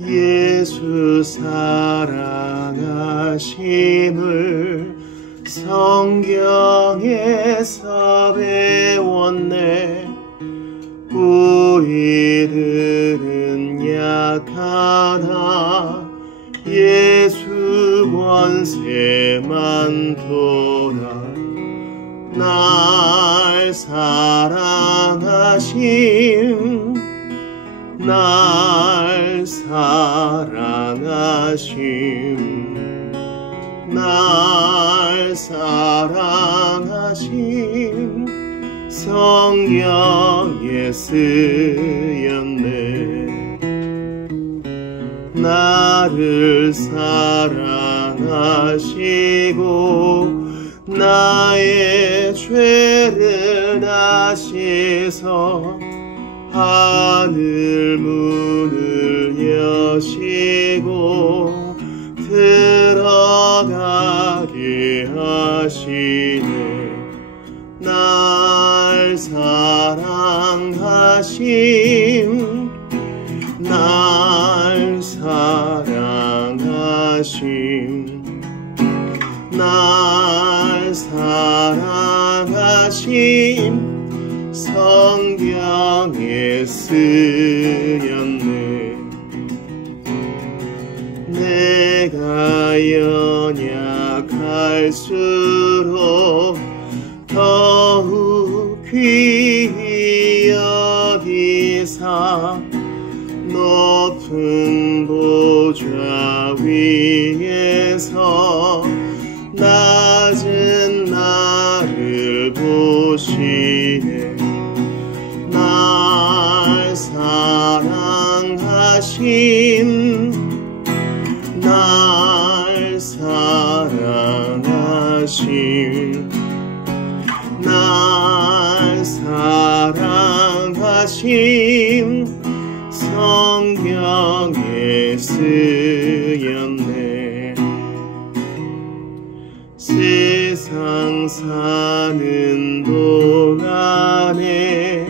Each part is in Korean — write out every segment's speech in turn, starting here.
예수 사랑하심을 성경에서 배웠네. 우리들은 약하나 예수 권세만 돌아. 날 사랑하심, 날 사랑하심, 날 사랑하심 성경에 쓰였네. 나를 사랑하시고 나의 죄를 아시서 하늘 문을 여시고 들어가게 하시네. 날 사랑하심, 날 사랑하심, 날 사랑하심 성경에 쓰였네. 내가 연약할수록 더욱 귀히 여기사 높은 보좌 위에서 낮은 나를 보시네. 날 사랑하심, 날 사랑하심, 날 사랑하심 성경에 쓰였네. 세상 사는 동안에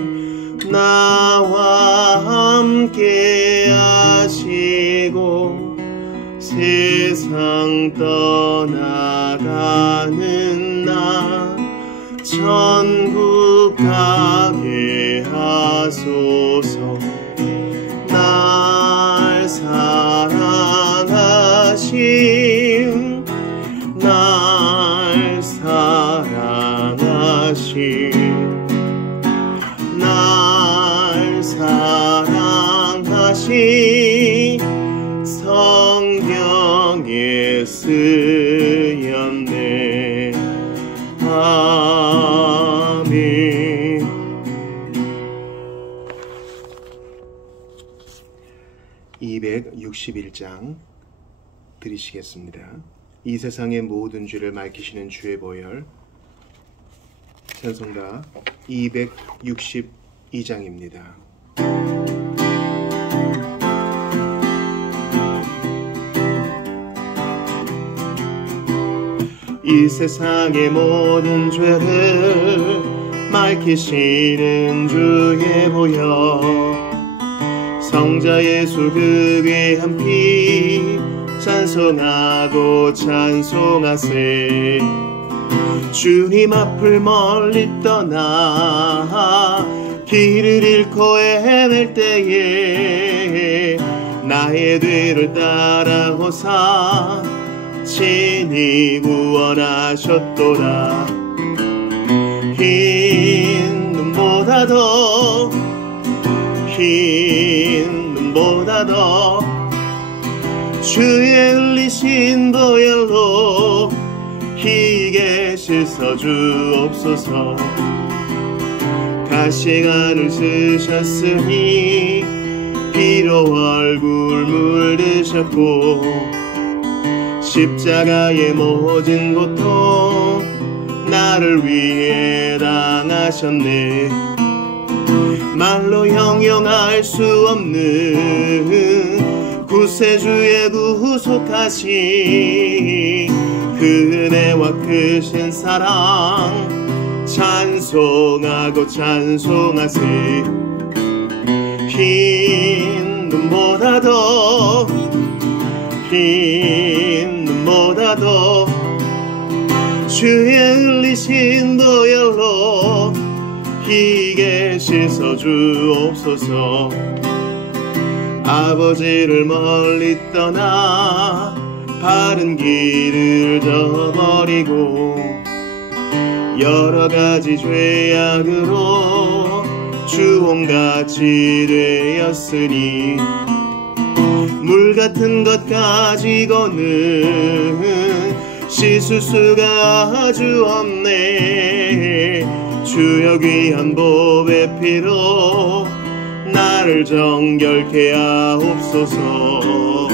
나와 함께 하시고 세상 떠나가는 나 천국 가게 하소서. 날 사랑하심, 날 사랑하심, 날 사랑하심 성경에 쓰였네. 아멘. 261장 드리시겠습니다. 이 세상의 모든 죄를 맑히시는 주의 보혈. 찬송가 262장입니다. 이 세상의 모든 죄를 맑히시는 주의 보혈. 성자 예수 그 귀한 피 찬송하고 찬송하세. 주님 앞을 멀리 떠나 길을 잃고 헤맬 때에 나의 뒤를 따라오사 친히 구원하셨도다. 흰 눈보다 더, 흰 눈보다 더 주의 흘리신 보혈로 희게 씻어 주옵소서. 가시관을 쓰셨으니 피로 얼굴 물드셨고 십자가의 모진 고통 나를 위해 당하셨네. 말로 형용할 수 없는 구세주의 구속하신 그 은혜와 크신 사랑 찬송하고 찬송하세. 흰 눈보다도 흰 눈보다도 주의 흘리신 보혈로 희게 씻어주옵소서. 아버지를 멀리 떠나 바른 길을 저버리고 여러가지 죄악으로 주홍같이 되었으니 물같은 것 가지고는 씻을 수가 아주 없네. 주여 귀한 보배 피로 나를 정결케 하옵소서.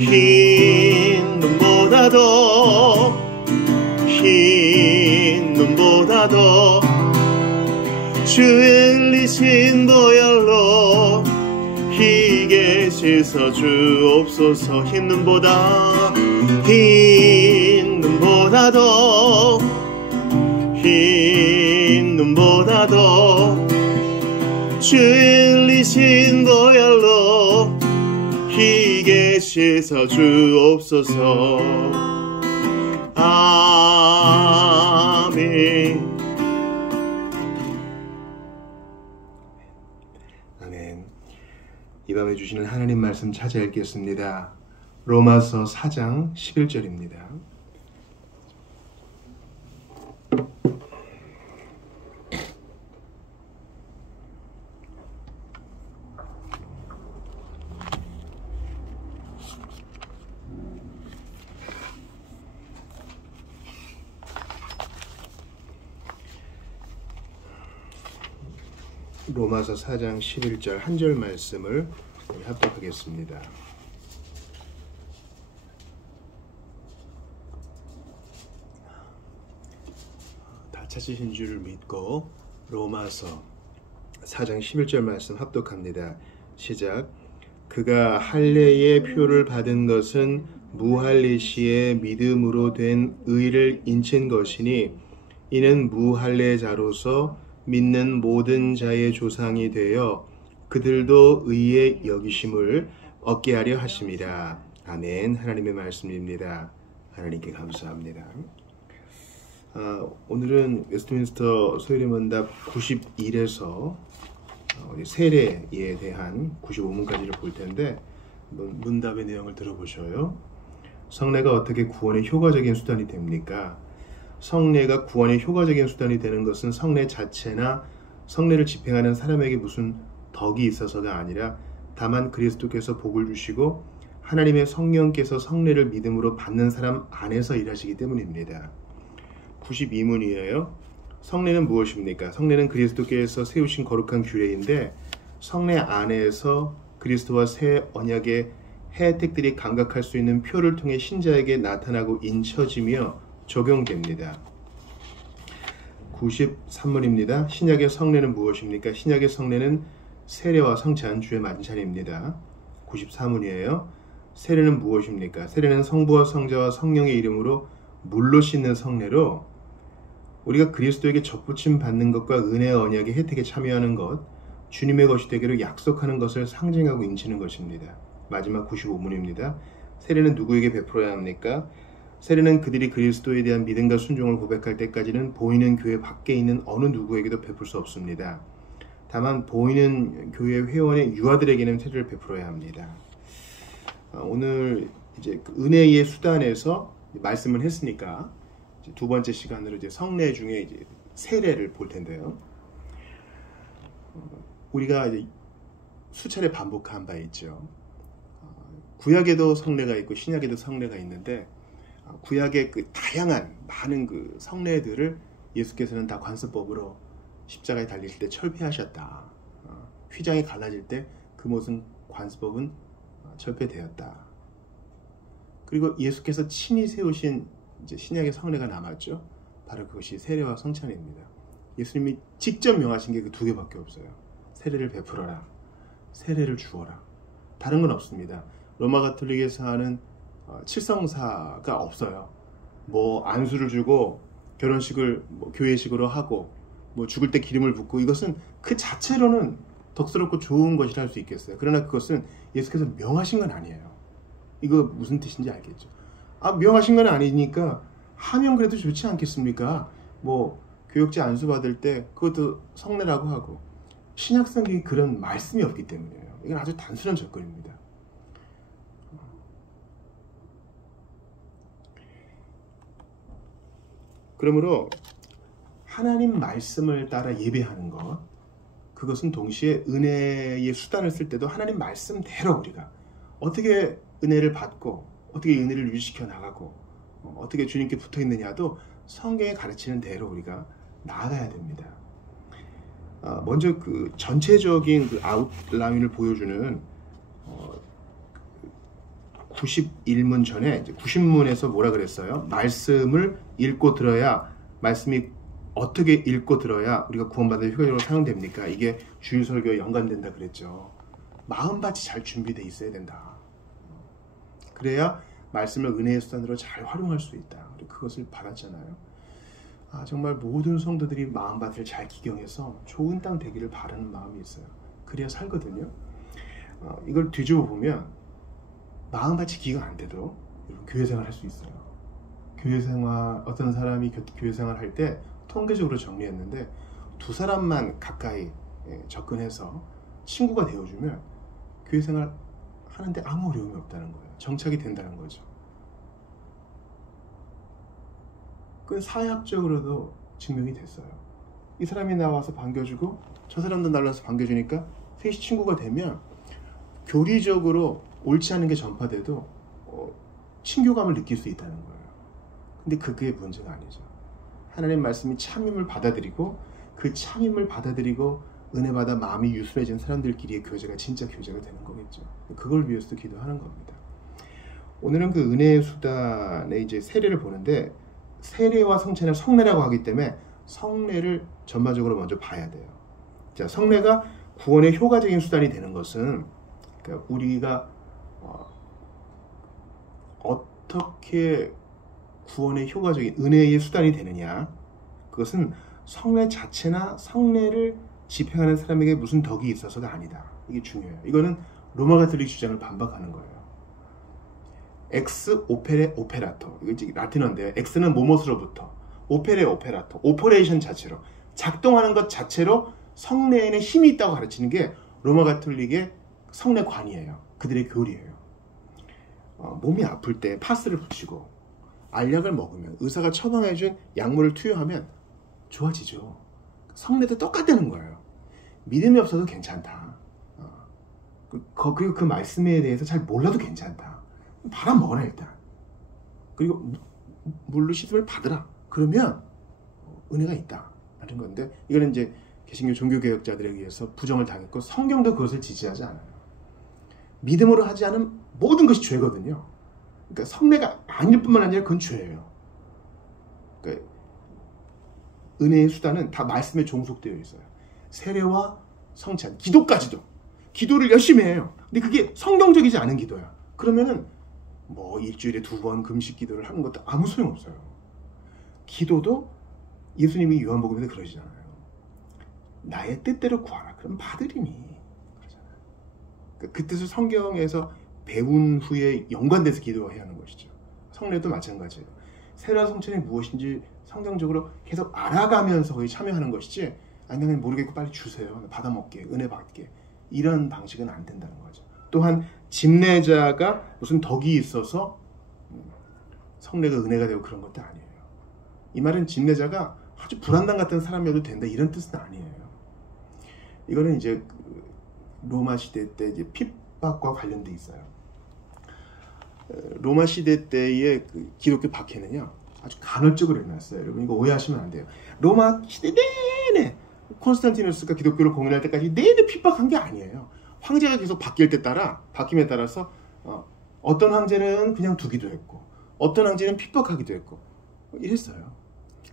흰 눈보다도 흰 눈보다도 주의 흘리신 보혈로 희게 씻어주옵소서. 흰 눈보다 흰 눈보다도 흰 눈보다도 주의 흘리신 보혈로 희게 씻어주옵소서. 아멘. 아멘. 이 밤에 주시는 하나님 말씀 찾아 읽겠습니다. 로마서 4장 11절입니다. 로마서 4장 11절 한 절 말씀을 합독하겠습니다. 다 찾으신 줄 믿고 로마서 4장 11절 말씀 합독합니다. 시작. 그가 할례의 표를 받은 것은 무할례 시에 믿음으로 된 의를 인친 것이니 이는 무할례자로서 믿는 모든 자의 조상이 되어 그들도 의의 여기심을 얻게 하려 하심이라. 아멘. 하나님의 말씀입니다. 하나님께 감사합니다. 오늘은 웨스트민스터 소요리문답 91에서 세례에 대한 95문까지를 볼 텐데 문답의 내용을 들어보셔요. 성례가 어떻게 구원의 효과적인 수단이 됩니까? 성례가 구원의 효과적인 수단이 되는 것은 성례 자체나 성례를 집행하는 사람에게 무슨 덕이 있어서가 아니라 다만 그리스도께서 복을 주시고 하나님의 성령께서 성례를 믿음으로 받는 사람 안에서 일하시기 때문입니다. 92문이에요. 성례는 무엇입니까? 성례는 그리스도께서 세우신 거룩한 규례인데 성례 안에서 그리스도와 새 언약의 혜택들이 감각할 수 있는 표를 통해 신자에게 나타나고 인쳐지며 적용됩니다. 93문입니다. 신약의 성례는 무엇입니까? 신약의 성례는 세례와 성찬, 주의 만찬입니다. 94문이에요. 세례는 무엇입니까? 세례는 성부와 성자와 성령의 이름으로 물로 씻는 성례로 우리가 그리스도에게 접붙임 받는 것과 은혜의 언약의 혜택에 참여하는 것, 주님의 것이 되기로 약속하는 것을 상징하고 인치는 것입니다. 마지막 95문입니다. 세례는 누구에게 베풀어야 합니까? 세례는 그들이 그리스도에 대한 믿음과 순종을 고백할 때까지는 보이는 교회 밖에 있는 어느 누구에게도 베풀 수 없습니다. 다만 보이는 교회 회원의 유아들에게는 세례를 베풀어야 합니다. 오늘 이제 은혜의 수단에서 말씀을 했으니까 이제 두 번째 시간으로 이제 성례 중에 이제 세례를 볼 텐데요. 우리가 이제 수차례 반복한 바 있죠. 구약에도 성례가 있고 신약에도 성례가 있는데 구약의 그 다양한 많은 그 성례들을 예수께서는 다 관습법으로 십자가에 달릴 때 철폐하셨다. 휘장이 갈라질 때 그 모든 관습법은 철폐되었다. 그리고 예수께서 친히 세우신 이제 신약의 성례가 남았죠. 바로 그것이 세례와 성찬입니다. 예수님이 직접 명하신 게 그 두 개밖에 없어요. 세례를 베풀어라, 세례를 주어라. 다른 건 없습니다. 로마 가톨릭에서 하는 칠성사가 없어요. 뭐 안수를 주고 결혼식을 뭐 교회식으로 하고 뭐 죽을 때 기름을 붓고 이것은 그 자체로는 덕스럽고 좋은 것이라 할 수 있겠어요. 그러나 그것은 예수께서 명하신 건 아니에요. 이거 무슨 뜻인지 알겠죠? 아, 명하신 건 아니니까 하면 그래도 좋지 않겠습니까? 뭐 교육자 안수 받을 때 그것도 성례라고 하고 신약 성경에 그런 말씀이 없기 때문이에요. 이건 아주 단순한 조건입니다. 그러므로 하나님 말씀을 따라 예배하는 것, 그것은 동시에 은혜의 수단을 쓸 때도 하나님 말씀대로 우리가 어떻게 은혜를 받고 어떻게 은혜를 유지시켜 나가고 어떻게 주님께 붙어 있느냐도 성경에 가르치는 대로 우리가 나아가야 됩니다. 먼저 그 전체적인 그 아웃라인을 보여주는 91문 전에 이제 90문에서 뭐라 그랬어요? 말씀을 읽고 들어야, 말씀이 어떻게 읽고 들어야 우리가 구원받을 효과적으로 사용됩니까? 이게 주일 설교에 연관된다 그랬죠. 마음밭이 잘 준비되어 있어야 된다. 그래야 말씀을 은혜의 수단으로 잘 활용할 수 있다. 우리 그것을 받았잖아요. 정말 모든 성도들이 마음밭을 잘 기경해서 좋은 땅 되기를 바라는 마음이 있어요. 그래야 살거든요. 이걸 뒤집어 보면 마음밭이 기경 안 돼도 교회생활 할 수 있어요. 교회생활, 어떤 사람이 교회생활 할 때 통계적으로 정리했는데 2사람만 가까이 접근해서 친구가 되어주면 교회생활 하는데 아무 어려움이 없다는 거예요. 정착이 된다는 거죠. 그건 사회학적으로도 증명이 됐어요. 이 사람이 나와서 반겨주고 저 사람도 날라서 반겨주니까 셋이 친구가 되면 교리적으로 옳지 않은 게 전파돼도 친교감을 느낄 수 있다는 거예요. 근데 그게 문제가 아니죠. 하나님 말씀이 참임을 받아들이고 그 참임을 받아들이고 은혜받아 마음이 유순해진 사람들끼리의 교제가 진짜 교제가 되는 거겠죠. 그걸 위해서도 기도하는 겁니다. 오늘은 그 은혜의 수단의 이제 세례를 보는데, 세례와 성찬을 성례라고 하기 때문에 성례를 전반적으로 먼저 봐야 돼요. 자, 성례가 구원의 효과적인 수단이 되는 것은, 그러니까 우리가 어떻게 구원의 효과적인 은혜의 수단이 되느냐, 그것은 성례 자체나 성례를 집행하는 사람에게 무슨 덕이 있어서가 아니다. 이게 중요해요. 이거는 로마 가톨릭 주장을 반박하는 거예요. 엑스 오페레 오페라토, 이거 이제 라틴어인데요. 엑스는 뭐뭐로부터, 오페레 오페라토, 오퍼레이션 자체로, 작동하는 것 자체로 성례에는 힘이 있다고 가르치는 게 로마 가톨릭의 성례관이에요. 그들의 교리예요. 몸이 아플 때 파스를 붙이고 알약을 먹으면, 의사가 처방해준 약물을 투여하면 좋아지죠. 성례도 똑같다는 거예요. 믿음이 없어도 괜찮다. 그리고 그 말씀에 대해서 잘 몰라도 괜찮다. 받아 먹어라 일단. 그리고 물로 씻음을 받으라. 그러면 은혜가 있다. 라는 건데, 이거는 이제 개신교 종교개혁자들에 의해서 부정을 당했고 성경도 그것을 지지하지 않아요. 믿음으로 하지 않은 모든 것이 죄거든요. 그러니까 성례가 아닐 뿐만 아니라 그건 죄예요. 그러니까 은혜의 수단은 다 말씀에 종속되어 있어요. 세례와 성찬, 기도까지도. 기도를 열심히 해요. 근데 그게 성경적이지 않은 기도야. 그러면은 뭐 일주일에 2번 금식 기도를 하는 것도 아무 소용없어요. 기도도 예수님이 요한복음에서 그러시잖아요. 나의 뜻대로 구하라. 그럼 받으리니. 그러잖아요. 그 뜻을 성경에서 배운 후에 연관돼서 기도해야 하는 것이죠. 성례도 마찬가지예요. 세례와 성찬이 무엇인지 성경적으로 계속 알아가면서 거기 참여하는 것이지, 아니 나는 모르겠고 빨리 주세요. 받아먹게, 은혜 받게. 이런 방식은 안 된다는 거죠. 또한 집례자가 무슨 덕이 있어서 성례가 은혜가 되고 그런 것도 아니에요. 이 말은 집례자가 아주 불안당 같은 사람이어도 된다, 이런 뜻은 아니에요. 이거는 이제 로마 시대 때 이제 핍박과 관련돼 있어요. 로마 시대 때의 그 기독교 박해는요, 아주 간헐적으로 일어났어요. 여러분 이거 오해하시면 안 돼요. 로마 시대 내내 콘스탄티누스가 기독교를 공인할 때까지 내내 핍박한 게 아니에요. 황제가 계속 바뀜에 따라서 어떤 황제는 그냥 두기도 했고, 어떤 황제는 핍박하기도 했고, 이랬어요.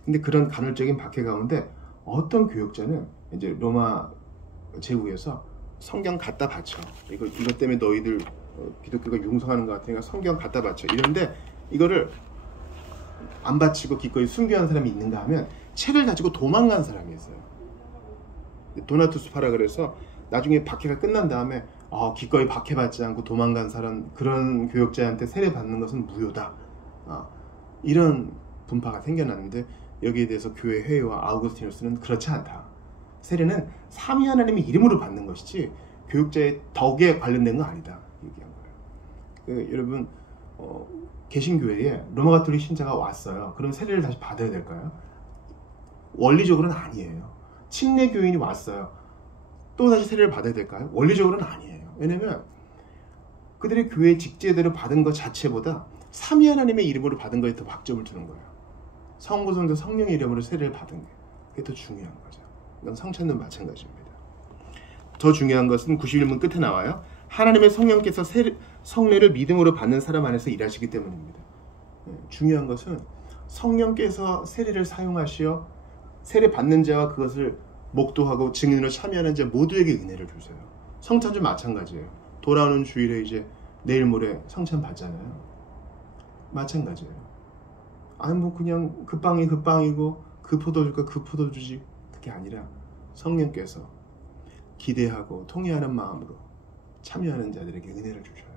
근데 그런 간헐적인 박해 가운데 어떤 교역자는 이제 로마 제국에서 성경 갖다 바쳐. 이것 때문에 너희들 기독교가 융성하는 것 같으니까 성경 갖다 바쳐. 이런데 이거를 안 바치고 기꺼이 순교한 사람이 있는가 하면 채를 가지고 도망간 사람이 있어요. 도나투스 파라 그래서 나중에 박해가 끝난 다음에 기꺼이 박해받지 않고 도망간 사람, 그런 교역자한테 세례 받는 것은 무효다. 이런 분파가 생겨났는데 여기에 대해서 교회 회의와 아우구스티누스는 그렇지 않다. 세례는 삼위 하나님의 이름으로 받는 것이지 교육자의 덕에 관련된 건 아니다. 얘기한 거예요. 여러분 개신교회에 로마 가톨릭 신자가 왔어요. 그럼 세례를 다시 받아야 될까요? 원리적으로는 아니에요. 침례 교인이 왔어요. 또 다시 세례를 받아야 될까요? 원리적으로는 아니에요. 왜냐면 그들의 교회 직제대로 받은 것 자체보다 삼위 하나님의 이름으로 받은 거에 더 박점을 두는 거예요. 성부, 성자, 성령의 이름으로 세례를 받은 게 그게 더 중요한 거죠. 이건 성찬도 마찬가지입니다. 더 중요한 것은 91문 끝에 나와요. 하나님의 성령께서 성례를 믿음으로 받는 사람 안에서 일하시기 때문입니다. 중요한 것은 성령께서 세례를 사용하시어 세례 받는 자와 그것을 목도하고 증인으로 참여하는 자 모두에게 은혜를 주세요. 성찬도 마찬가지예요. 돌아오는 주일에 이제 내일 모레 성찬 받잖아요. 마찬가지예요. 아니 뭐 그냥 그 빵이 그 빵이고 그 포도주가 그 포도주지, 그게 아니라 성령께서 기대하고 통회하는 마음으로 참여하는 자들에게 은혜를 주셔요.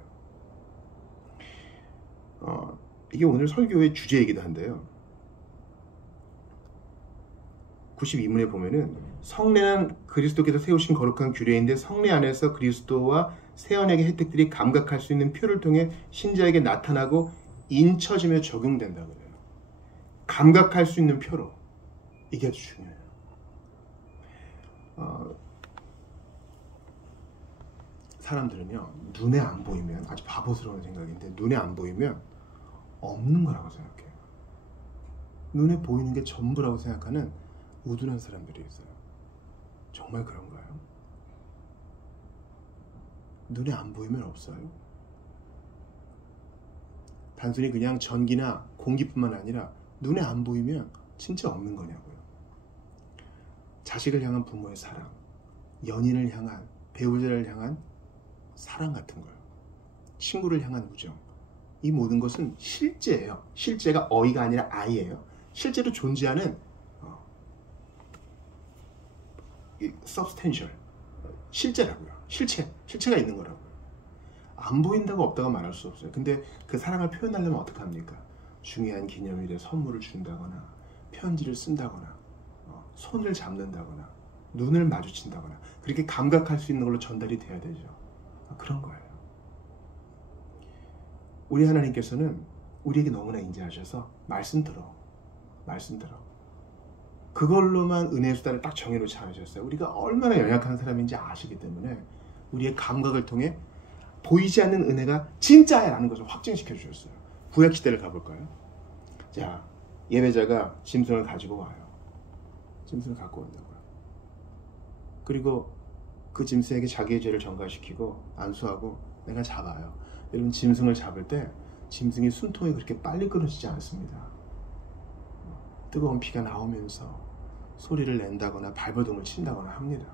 이게 오늘 설교의 주제이기도 한데요. 92문에 보면은 성례는 그리스도께서 세우신 거룩한 규례인데 성례 안에서 그리스도와 새 언약의 혜택들이 감각할 수 있는 표를 통해 신자에게 나타나고 인쳐지며 적용된다 그래요. 감각할 수 있는 표로. 이게 아주 중요해요. 사람들은요, 눈에 안 보이면, 아주 바보스러운 생각인데 눈에 안 보이면 없는 거라고 생각해요. 눈에 보이는 게 전부라고 생각하는 우둔한 사람들이 있어요. 정말 그런가요? 눈에 안 보이면 없어요? 단순히 그냥 전기나 공기뿐만 아니라 눈에 안 보이면 진짜 없는 거냐고요. 자식을 향한 부모의 사랑, 연인을 향한, 배우자를 향한 사랑 같은 거요. 친구를 향한 우정. 이 모든 것은 실제예요. 실제가 어이가 아니라 아이예요. 실제로 존재하는 substantial, 실제라고요. 실체가 있는 거라고요. 안 보인다고 없다고 말할 수 없어요. 근데 그 사랑을 표현하려면 어떡합니까? 중요한 기념일에 선물을 준다거나 편지를 쓴다거나 손을 잡는다거나 눈을 마주친다거나 그렇게 감각할 수 있는 걸로 전달이 돼야 되죠. 그런 거예요. 우리 하나님께서는 우리에게 너무나 인자하셔서 말씀 들어. 그걸로만 은혜의 수단을 딱 정해놓지 않으셨어요. 우리가 얼마나 연약한 사람인지 아시기 때문에 우리의 감각을 통해 보이지 않는 은혜가 진짜야 라는 것을 확증시켜 주셨어요. 구약시대를 가볼까요? 자, 예배자가 짐승을 가지고 와요. 짐승을 갖고 온다고요. 그리고 그 짐승에게 자기의 죄를 전가시키고 안수하고 내가 잡아요. 여러분, 짐승을 잡을 때 짐승의 숨통이 그렇게 빨리 끊어지지 않습니다. 뜨거운 피가 나오면서 소리를 낸다거나 발버둥을 친다거나 합니다.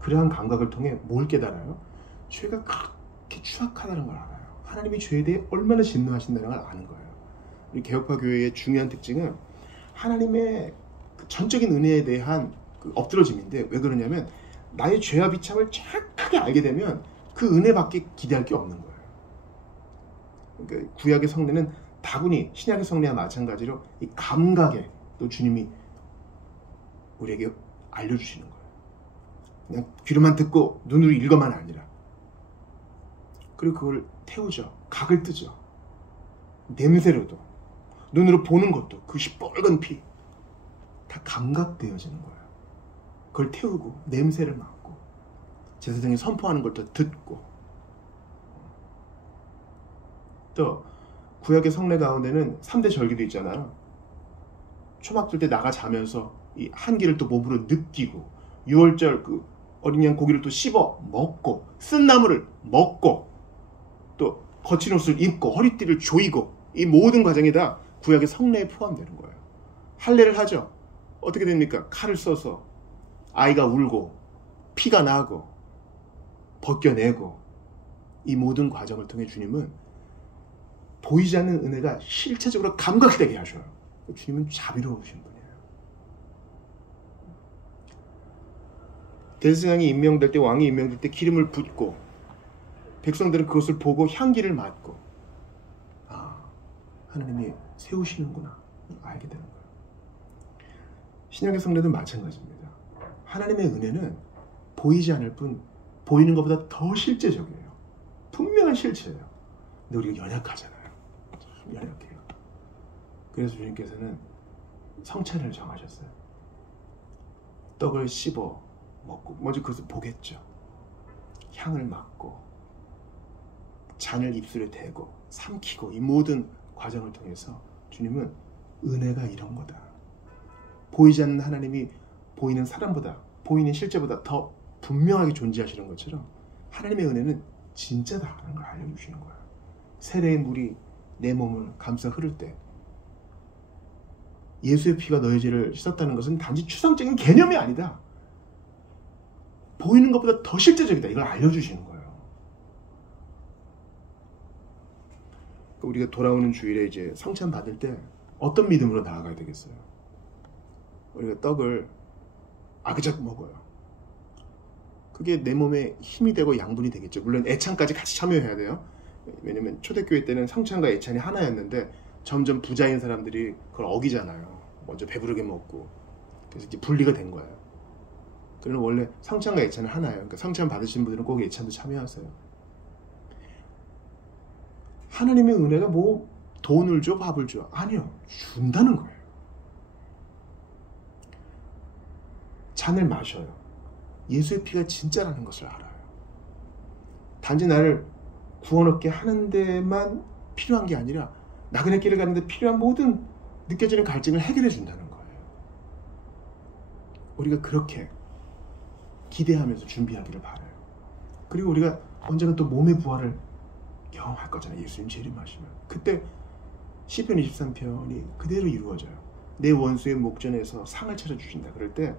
그러한 감각을 통해 뭘 깨달아요? 죄가 그렇게 추악하다는 걸 알아요. 하나님이 죄에 대해 얼마나 진노하신다는 걸 아는 거예요. 우리 개혁파 교회의 중요한 특징은 하나님의 그 전적인 은혜에 대한 그 엎드러짐인데, 왜 그러냐면 나의 죄와 비참을 정확하게 알게 되면 그 은혜밖에 기대할 게 없는 거예요. 그러니까 구약의 성례는 다분히 신약의 성례와 마찬가지로 이 감각에 또 주님이 우리에게 알려주시는 거예요. 그냥 귀로만 듣고 눈으로 읽어만 아니라. 그리고 그걸 태우죠. 각을 뜨죠. 냄새로도, 눈으로 보는 것도, 그 시뻘건 피 다 감각되어지는 거예요. 그걸 태우고 냄새를 맡고 제사장이 선포하는 걸 또 듣고. 또 구약의 성례 가운데는 3대 절기도 있잖아요. 초막절 때 나가 자면서 이 한기를 또 몸으로 느끼고, 6월절 그 어린 양 고기를 또 씹어 먹고, 쓴 나물을 먹고, 또 거친 옷을 입고 허리띠를 조이고, 이 모든 과정이 다 구약의 성례에 포함되는 거예요. 할례를 하죠. 어떻게 됩니까? 칼을 써서 아이가 울고 피가 나고 벗겨내고, 이 모든 과정을 통해 주님은 보이지 않는 은혜가 실체적으로 감각되게 하셔요. 주님은 자비로우신 분이에요. 대제사장이 임명될 때, 왕이 임명될 때 기름을 붓고 백성들은 그것을 보고 향기를 맡고 하나님이 세우시는구나 알게 되는 거예요. 신약의 성례도 마찬가지입니다. 하나님의 은혜는 보이지 않을 뿐 보이는 것보다 더 실제적이에요. 분명한 실체예요. 근데 우리가 연약하잖아요. 참 연약해요. 그래서 주님께서는 성찬을 정하셨어요. 떡을 씹어 먹고 먼저 그것을 보겠죠. 향을 맡고 잔을 입술에 대고 삼키고 이 모든 과정을 통해서 주님은 은혜가 이런 거다. 보이지 않는 하나님이 보이는 사람보다 보이는 실제보다 더 분명하게 존재하시는 것처럼 하나님의 은혜는 진짜다라는 걸 알려주시는 거예요. 세례의 물이 내 몸을 감싸 흐를 때 예수의 피가 너의 죄를 씻었다는 것은 단지 추상적인 개념이 아니다. 보이는 것보다 더 실제적이다. 이걸 알려주시는 거예요. 우리가 돌아오는 주일에 이제 성찬 받을 때 어떤 믿음으로 나아가야 되겠어요? 우리가 떡을 아그작 먹어요. 그게 내 몸에 힘이 되고 양분이 되겠죠. 물론 애찬까지 같이 참여해야 돼요. 왜냐면 초대교회 때는 성찬과 애찬이 하나였는데 점점 부자인 사람들이 그걸 어기잖아요. 먼저 배부르게 먹고. 그래서 이제 분리가 된 거예요. 그러면 원래 성찬과 애찬은 하나예요. 그러니까 성찬 받으신 분들은 꼭 애찬도 참여하세요. 하나님의 은혜가 뭐 돈을 줘, 밥을 줘. 아니요. 준다는 거예요. 잔을 마셔요. 예수의 피가 진짜라는 것을 알아요. 단지 나를 구원 얻게 하는 데만 필요한 게 아니라 나그네 길을 가는데 필요한 모든 느껴지는 갈증을 해결해 준다는 거예요. 우리가 그렇게 기대하면서 준비하기를 바라요. 그리고 우리가 언젠가 또 몸의 부활을 경험할 거잖아요. 예수님 재림하시면. 그때 시편 23편이 그대로 이루어져요. 내 원수의 목전에서 상을 차려주신다. 그럴 때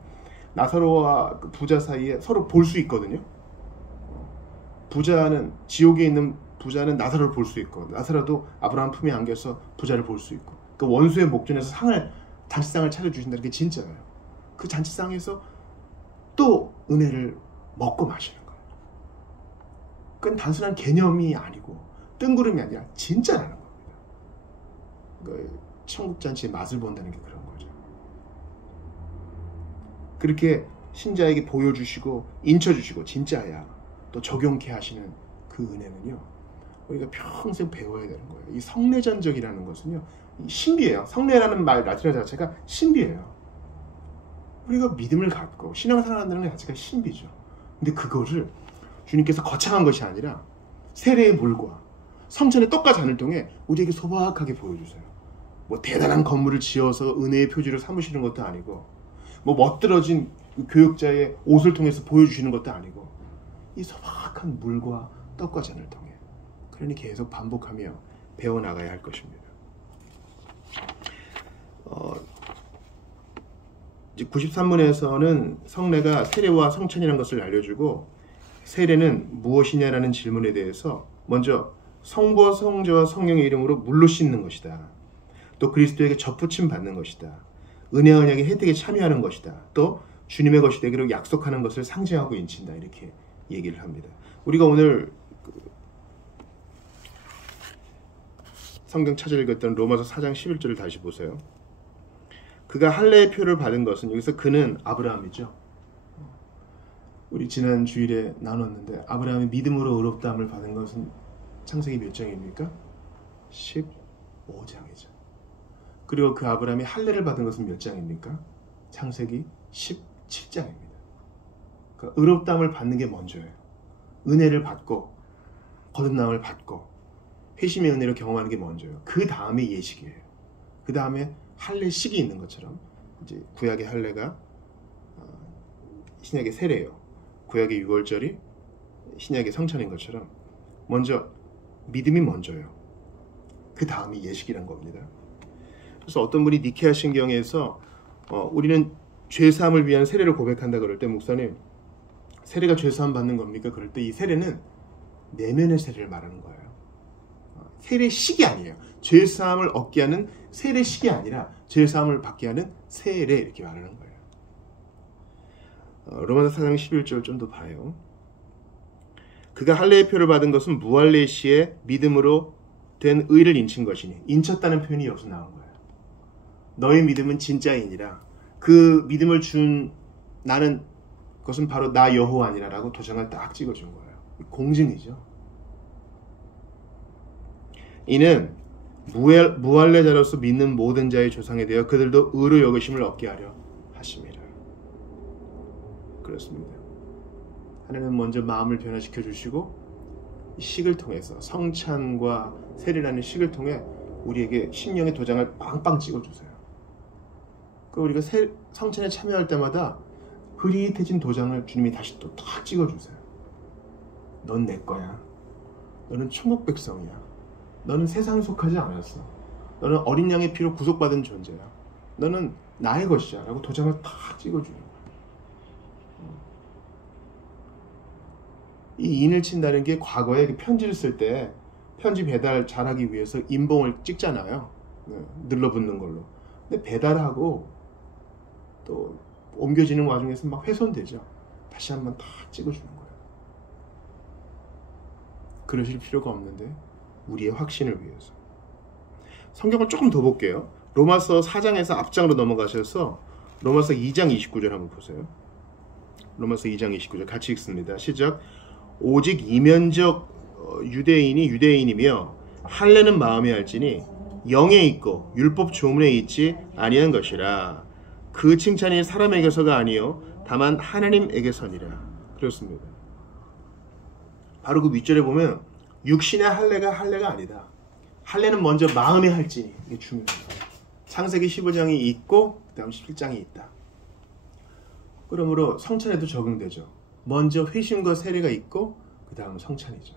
나사로와 그 부자 사이에 서로 볼 수 있거든요. 부자는 지옥에 있는 부자는 나사로를 볼 수 있고 나사로도 아브라함 품에 안겨서 부자를 볼 수 있고 그 원수의 목전에서 잔치상을 차려주신다는 게 진짜예요. 그 잔치상에서 또 은혜를 먹고 마시는 거예요. 그건 단순한 개념이 아니고 뜬구름이 아니라 진짜라는 겁니다. 그 천국 잔치의 맛을 본다는 게 그런 거죠. 그렇게 신자에게 보여주시고 인쳐주시고 진짜야 또 적용케 하시는 그 은혜는요. 우리가 평생 배워야 되는 거예요. 이 성례전적이라는 것은요. 신비해요. 성례라는 말 라틴어 자체가 신비해요. 우리가 믿음을 갖고 신앙생활한다는 것 자체가 신비죠. 근데 그거를 주님께서 거창한 것이 아니라 세례의 물과 성찬의 떡과 잔을 통해 우리에게 소박하게 보여주세요. 뭐 대단한 건물을 지어서 은혜의 표지를 삼으시는 것도 아니고 뭐 멋들어진 교육자의 옷을 통해서 보여주시는 것도 아니고 이 소박한 물과 떡과 잔을 통해 그러니 계속 반복하며 배워나가야 할 것입니다. 이제 93문에서는 성례가 세례와 성찬이라는 것을 알려주고 세례는 무엇이냐라는 질문에 대해서 먼저 성부와 성자와 성령의 이름으로 물로 씻는 것이다. 또 그리스도에게 접붙임 받는 것이다. 은혜 언약의 혜택에 참여하는 것이다. 또 주님의 것이 되기로 약속하는 것을 상징하고 인친다. 이렇게 얘기를 합니다. 우리가 오늘 성경 찾아 읽었던 로마서 4장 11절을 다시 보세요. 그가 할례의 표를 받은 것은 여기서 그는 아브라함이죠. 우리 지난 주일에 나눴는데 아브라함이 믿음으로 의롭다함을 받은 것은 창세기 몇 장입니까? 15장이죠. 그리고 그 아브라함이 할례를 받은 것은 몇 장입니까? 창세기 17장입니다. 그러니까 의롭다함을 받는 게 먼저예요. 은혜를 받고 거듭남을 받고 회심의 은혜를 경험하는 게 먼저예요. 그 다음에 예식이에요. 그 다음에 할례식이 있는 것처럼 이제 구약의 할례가 신약의 세례예요. 구약의 유월절이 신약의 성찬인 것처럼 먼저 믿음이 먼저예요. 그 다음이 예식이란 겁니다. 그래서 어떤 분이 니케아 신경에서 우리는 죄사함을 위한 세례를 고백한다 그럴 때 목사님 세례가 죄사함 받는 겁니까? 그럴 때 이 세례는 내면의 세례를 말하는 거예요. 세례식이 아니에요. 죄사함을 얻게 하는 세례식이 아니라 죄사함을 받게 하는 세례, 이렇게 말하는 거예요. 로마서 4장 11절 좀 더 봐요. 그가 할례의 표를 받은 것은 무할례 시에 믿음으로 된 의를 인친 것이니, 인쳤다는 표현이 여기서 나온 거예요. 너의 믿음은 진짜이니라. 그 믿음을 준 나는 그것은 바로 나 여호와니라 라고 도장을 딱 찍어준 거예요. 공증이죠. 이는 무할례자로서 믿는 모든 자의 조상에 대하여 그들도 의로 여기심을 얻게 하려 하심이라. 그렇습니다. 하나님은 먼저 마음을 변화시켜 주시고 식을 통해서, 성찬과 세례라는 식을 통해 우리에게 심령의 도장을 빵빵 찍어주세요. 그 우리가 성찬에 참여할 때마다 흐릿해진 도장을 주님이 다시 또 탁 찍어주세요. 넌 내 거야. 너는 천국 백성이야. 너는 세상에 속하지 않았어. 너는 어린 양의 피로 구속받은 존재야. 너는 나의 것이야 라고 도장을 탁 찍어주는 거야. 이 인을 친다는 게 과거에 편지를 쓸 때 편지 배달 잘하기 위해서 인봉을 찍잖아요. 눌러붙는 걸로. 근데 배달하고 또 옮겨지는 와중에서 막 훼손되죠. 다시 한번 탁 찍어주는 거예요. 그러실 필요가 없는데 우리의 확신을 위해서. 성경을 조금 더 볼게요. 로마서 4장에서 앞장으로 넘어가셔서 로마서 2장 29절 한번 보세요. 로마서 2장 29절 같이 읽습니다. 시작. 오직 이면적 유대인이 유대인이며 할례는 마음에 할지니 영에 있고 율법 조문에 있지 아니한 것이라. 그 칭찬이 사람에게서가 아니요 다만 하나님에게서니라. 그렇습니다. 바로 그 윗절에 보면 육신의 할례가 아니다. 할례는 먼저 마음에 할지니, 이게 중요합니다. 창세기 15장이 있고 그 다음 17장이 있다. 그러므로 성찬에도 적용되죠. 먼저 회심과 세례가 있고 그 다음 성찬이죠.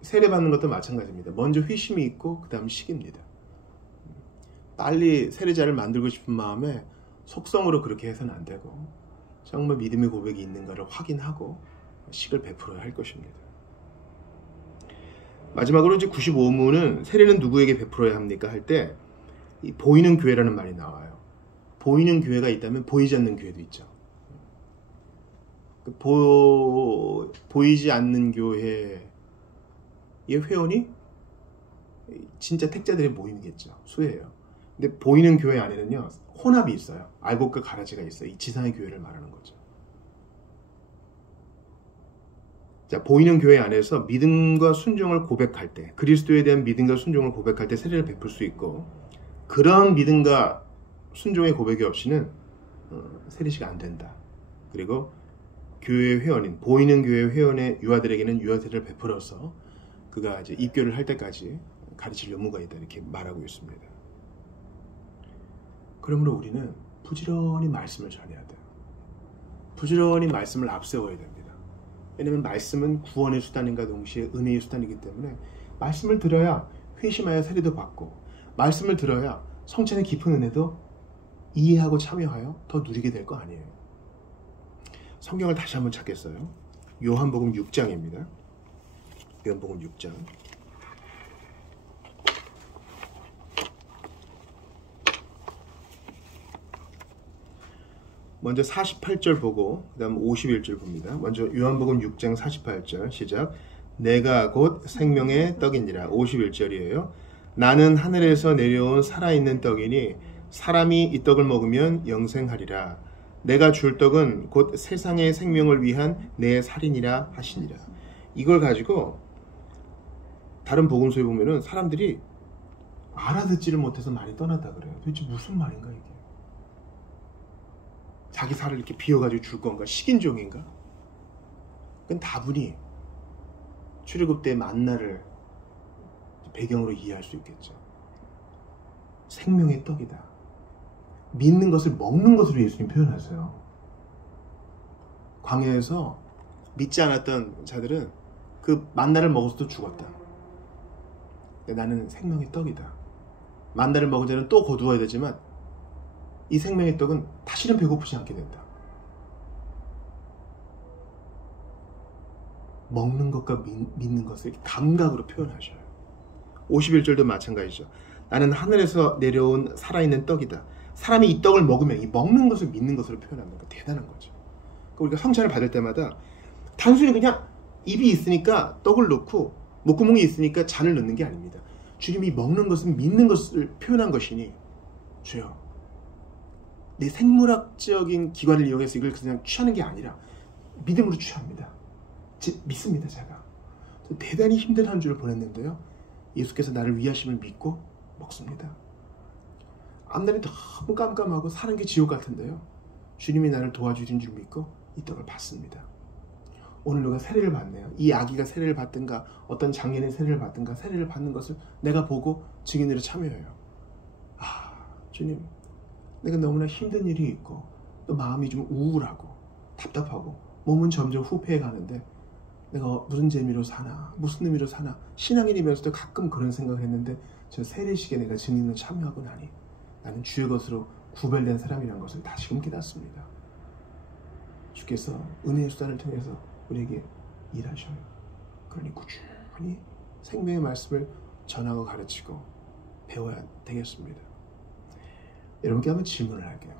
세례 받는 것도 마찬가지입니다. 먼저 회심이 있고 그 다음 식입니다. 빨리 세례자를 만들고 싶은 마음에 속성으로 그렇게 해서는 안 되고 정말 믿음의 고백이 있는가를 확인하고 식을 베풀어야 할 것입니다. 마지막으로 이제 95문은 세례는 누구에게 베풀어야 합니까? 할 때 이 보이는 교회라는 말이 나와요. 보이는 교회가 있다면 보이지 않는 교회도 있죠. 보이지 않는 교회의 회원이 진짜 택자들의 모임이겠죠. 수예요. 근데 보이는 교회 안에는요 혼합이 있어요. 알곡과 가라지가 있어요. 이 지상의 교회를 말하는 거죠. 자, 보이는 교회 안에서 믿음과 순종을 고백할 때, 그리스도에 대한 믿음과 순종을 고백할 때 세례를 베풀 수 있고, 그런 믿음과 순종의 고백이 없이는 세례식 안 된다. 그리고 교회 회원인, 보이는 교회 회원의 유아들에게는 유아세례를 베풀어서 그가 이제 입교를 할 때까지 가르칠 의무가 있다, 이렇게 말하고 있습니다. 그러므로 우리는 부지런히 말씀을 전해야 돼요. 부지런히 말씀을 앞세워야 됩니다. 왜냐하면 말씀은 구원의 수단인가 동시에 은혜의 수단이기 때문에 말씀을 들어야 회심하여 세례도 받고, 말씀을 들어야 성찬의 깊은 은혜도 이해하고 참여하여 더 누리게 될 거 아니에요. 성경을 다시 한번 찾겠어요. 요한복음 6장입니다. 요한복음 6장. 먼저 48절 보고 그 다음 51절 봅니다. 먼저 요한복음 6장 48절 시작. 내가 곧 생명의 떡이니라. 51절이에요. 나는 하늘에서 내려온 살아있는 떡이니 사람이 이 떡을 먹으면 영생하리라. 내가 줄 떡은 곧 세상의 생명을 위한 내 살이니라 하시니라. 이걸 가지고 다른 복음서에 보면은 사람들이 알아듣지를 못해서 많이 떠났다 그래요. 도대체 무슨 말인가 이게? 자기 살을 이렇게 비워가지고 줄 건가? 식인종인가? 그건 다분히 출애굽 때 만나를 배경으로 이해할 수 있겠죠. 생명의 떡이다. 믿는 것을 먹는 것으로 예수님 표현하세요. 광야에서 믿지 않았던 자들은 그 만나를 먹어서도 죽었다. 근데 나는 생명의 떡이다. 만나를 먹은 자는 또 거두어야 되지만 이 생명의 떡은 다시는 배고프지 않게 된다. 먹는 것과 믿는 것을 감각으로 표현하셔요. 51절도 마찬가지죠. 나는 하늘에서 내려온 살아있는 떡이다. 사람이 이 떡을 먹으면 이 먹는 것을 믿는 것으로 표현한다는 거 대단한 거죠. 그러니까 우리가 성찬을 받을 때마다 단순히 그냥 입이 있으니까 떡을 넣고 목구멍이 있으니까 잔을 넣는 게 아닙니다. 주님이 먹는 것은 믿는 것을 표현한 것이니 주여 내 생물학적인 기관을 이용해서 이걸 그냥 취하는 게 아니라 믿음으로 취합니다. 믿습니다. 제가 대단히 힘든 한 주를 보냈는데요. 예수께서 나를 위하심을 믿고 먹습니다. 앞날이 너무 깜깜하고 사는 게 지옥 같은데요. 주님이 나를 도와주신 줄 믿고 이 떡을 받습니다. 오늘 누가 세례를 받네요. 이 아기가 세례를 받든가 어떤 장년이 세례를 받든가 세례를 받는 것을 내가 보고 증인으로 참여해요. 주님, 내가 너무나 힘든 일이 있고 또 마음이 좀 우울하고 답답하고 몸은 점점 후패해 가는데 내가 무슨 재미로 사나 무슨 의미로 사나 신앙인이면서도 가끔 그런 생각을 했는데 저 세례식에 내가 증인으로 참여하고 나니 나는 주의 것으로 구별된 사람이라는 것을 다시금 깨닫습니다. 주께서 은혜의 수단을 통해서 우리에게 일하셔요. 그러니 꾸준히 생명의 말씀을 전하고 가르치고 배워야 되겠습니다. 여러분께 한번 질문을 할게요.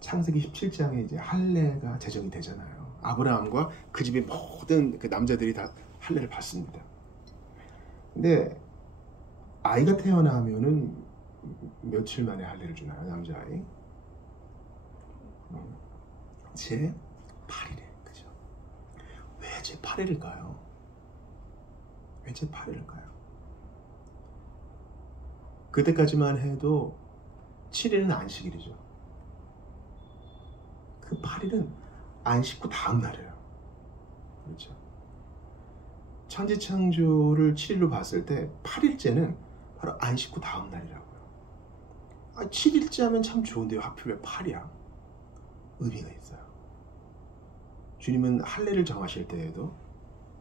창세기 17장에 이제 할례가 제정이 되잖아요. 아브라함과 그 집의 모든 그 남자들이 다 할례를 받습니다. 근데 아이가 태어나면은 며칠 만에 할례를 주나요, 남자아이? 제 8일에, 그죠? 왜 제 8일일까요? 왜 제 8일일까요? 그때까지만 해도 7일은 안식일이죠. 그 8일은 안식 후 다음 날이에요. 그렇죠? 천지창조를 7일로 봤을 때 8일째는 바로 안식 후 다음 날이라고요. 7일째 하면 참 좋은데요. 하필 왜 8이야? 의미가 있어요. 주님은 할례를 정하실 때에도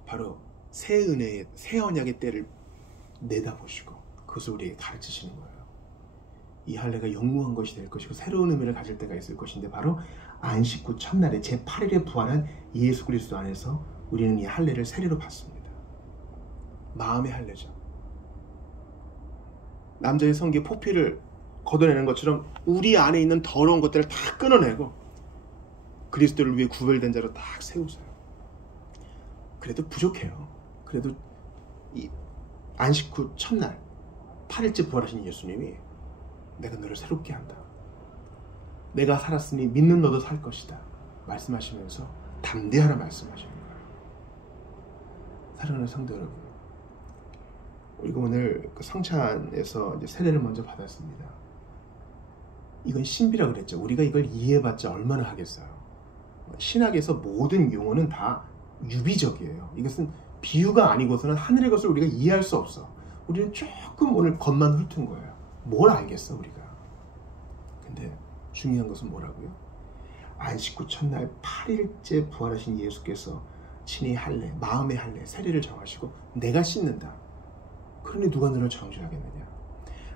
바로 새 은혜의, 새 언약의 때를 내다보시고 그것을 우리에게 가르치시는 거예요. 이 할례가 영무한 것이 될 것이고 새로운 의미를 가질 때가 있을 것인데 바로 안식 후 첫날에 제8일에 부활한 예수 그리스도 안에서 우리는 이 할례를 세례로 받습니다. 마음의 할례죠. 남자의 성기에 포피를 걷어내는 것처럼 우리 안에 있는 더러운 것들을 다 끊어내고 그리스도를 위해 구별된 자로 딱 세우세요. 그래도 부족해요. 그래도 이 안식 후 첫날 8일째 부활하신 예수님이 내가 너를 새롭게 한다. 내가 살았으니 믿는 너도 살 것이다. 말씀하시면서 담대하라 말씀하시는 거예요. 사랑하는 성도 여러분, 우리가 오늘 그 성찬에서 이제 세례를 먼저 받았습니다. 이건 신비라고 그랬죠. 우리가 이걸 이해해봤자 얼마나 하겠어요. 신학에서 모든 용어는 다 유비적이에요. 이것은 비유가 아니고서는 하늘의 것을 우리가 이해할 수 없어. 우리는 조금 오늘 겉만 훑은 거예요. 뭘 알겠어 우리가. 근데 중요한 것은 뭐라고요? 안식 후 첫날 8일째 부활하신 예수께서 친히 할례, 마음의 할례, 세례를 정하시고 내가 씻는다. 그러니 누가 너를 정죄하겠느냐?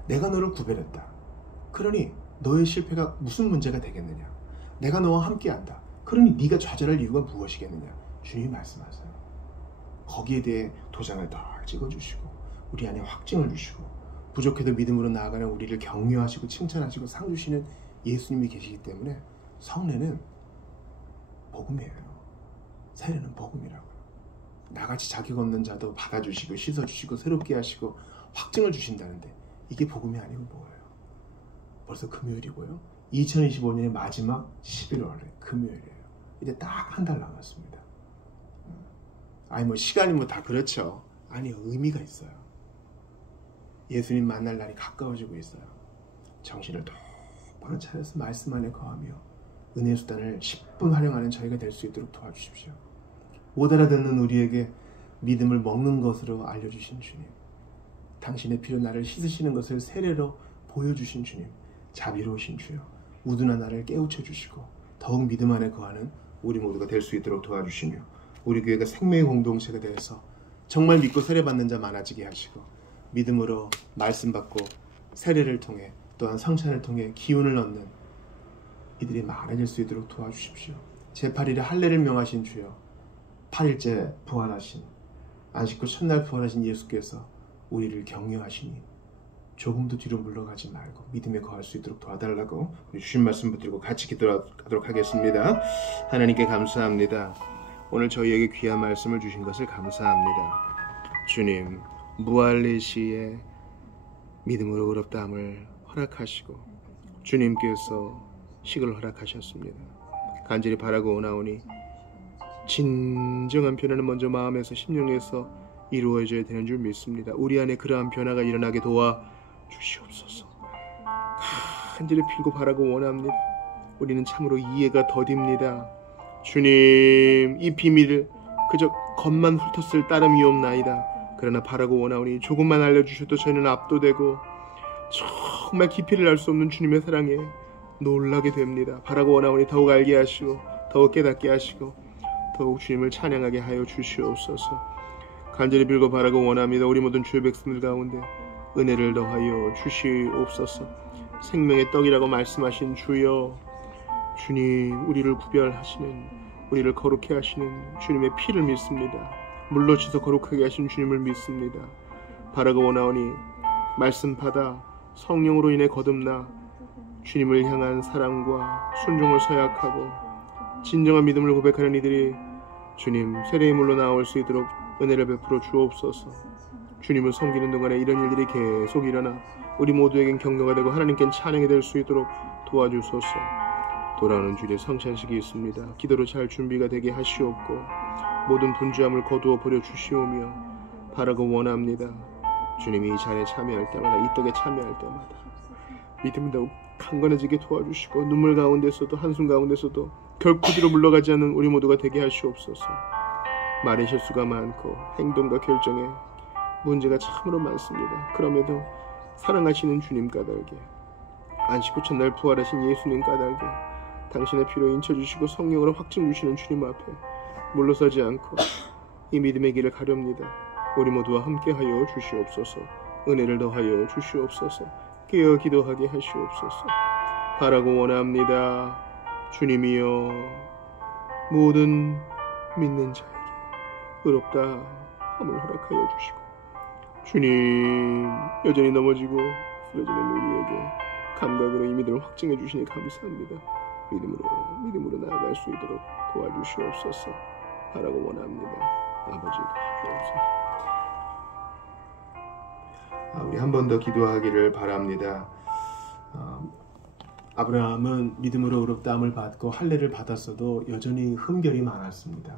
내가 너를 구별했다. 그러니 너의 실패가 무슨 문제가 되겠느냐? 내가 너와 함께한다. 그러니 네가 좌절할 이유가 무엇이겠느냐? 주님이 말씀하세요. 거기에 대해 도장을 딱 찍어주시고 우리 안에 확증을 주시고 부족해도 믿음으로 나아가는 우리를 격려하시고 칭찬하시고 상 주시는 예수님이 계시기 때문에 성례는 복음이에요. 세례는 복음이라고요. 나같이 자격 없는 자도 받아주시고 씻어주시고 새롭게 하시고 확증을 주신다는데 이게 복음이 아니고 뭐예요? 벌써 금요일이고요. 2025년의 마지막 11월에 금요일이에요. 이제 딱 한 달 남았습니다. 아니 뭐 시간이 뭐 다 그렇죠. 아니요, 의미가 있어요. 예수님 만날 날이 가까워지고 있어요. 정신을 똑바로 차려서 말씀 안에 거하며 은혜 수단을 10분 활용하는 저희가 될 수 있도록 도와주십시오. 못 알아듣는 우리에게 믿음을 먹는 것으로 알려주신 주님, 당신의 피로 나를 씻으시는 것을 세례로 보여주신 주님, 자비로우신 주여 우둔한 나를 깨우쳐 주시고 더욱 믿음 안에 거하는 우리 모두가 될 수 있도록 도와주시며 우리 교회가 생명의 공동체가 되어서 정말 믿고 세례받는 자 많아지게 하시고 믿음으로 말씀 받고 세례를 통해 또한 성찬을 통해 기운을 얻는 이들이 많아질 수 있도록 도와주십시오. 제8일에 할례를 명하신 주여 8일째 부활하신 안식 후 첫날 부활하신 예수께서 우리를 격려하시니 조금도 뒤로 물러가지 말고 믿음에 거할 수 있도록 도와달라고 우리 주신 말씀 붙들고 같이 기도하도록 하겠습니다. 하나님께 감사합니다. 오늘 저희에게 귀한 말씀을 주신 것을 감사합니다. 주님, 무할리 시에 믿음으로 의롭다함을 허락하시고 주님께서 식을 허락하셨습니다. 간절히 바라고 오나오니 진정한 변화는 먼저 마음에서 심령에서 이루어져야 되는 줄 믿습니다. 우리 안에 그러한 변화가 일어나게 도와주시옵소서. 간절히 빌고 바라고 원합니다. 우리는 참으로 이해가 더딥니다. 주님, 이 비밀을 그저 겉만 훑었을 따름이 없나이다. 그러나 바라고 원하오니 조금만 알려주셔도 저희는 압도되고 정말 깊이를 알 수 없는 주님의 사랑에 놀라게 됩니다. 바라고 원하오니 더욱 알게 하시고 더욱 깨닫게 하시고 더욱 주님을 찬양하게 하여 주시옵소서. 간절히 빌고 바라고 원합니다. 우리 모든 주의 백성들 가운데 은혜를 더하여 주시옵소서. 생명의 떡이라고 말씀하신 주여, 주님, 우리를 구별하시는, 우리를 거룩해 하시는 주님의 피를 믿습니다. 물로 씻어 거룩하게 하신 주님을 믿습니다. 바라고 원하오니 말씀 받아 성령으로 인해 거듭나 주님을 향한 사랑과 순종을 서약하고 진정한 믿음을 고백하는 이들이 주님 세례의 물로 나올 수 있도록 은혜를 베풀어 주옵소서. 주님을 섬기는 동안에 이런 일들이 계속 일어나 우리 모두에겐 격려가 되고 하나님께는 찬양이 될 수 있도록 도와주소서. 돌아오는 주일에 성찬식이 있습니다. 기도로 잘 준비가 되게 하시옵고 모든 분주함을 거두어 버려 주시오며 바라고 원합니다. 주님이 이 잔에 참여할 때마다, 이 떡에 참여할 때마다 믿음이 더욱 강건해지게 도와주시고 눈물 가운데서도 한숨 가운데서도 결코 뒤로 물러가지 않는 우리 모두가 되게 하시옵소서. 말의 실수가 많고 행동과 결정에 문제가 참으로 많습니다. 그럼에도 사랑하시는 주님 까닭에, 안식 후 첫날 부활하신 예수님 까닭에 당신의 피로 인쳐주시고 성령으로 확증 주시는 주님 앞에 물러서지 않고 이 믿음의 길을 가렵니다. 우리 모두와 함께하여 주시옵소서. 은혜를 더하여 주시옵소서. 깨어 기도하게 하시옵소서. 바라고 원합니다. 주님이여, 모든 믿는 자에게 의롭다 함을 허락하여 주시고 주님, 여전히 넘어지고 쓰러지는 우리에게 감각으로 이 믿음을 확증해 주시니 감사합니다. 믿음으로 나아갈 수 있도록 도와주시옵소서. 바라고 원합니다. 아버지, 도와주옵소서. 우리 한 번 더 기도하기를 바랍니다. 아브라함은 믿음으로 의롭다함을 받고 할례를 받았어도 여전히 흠결이 많았습니다.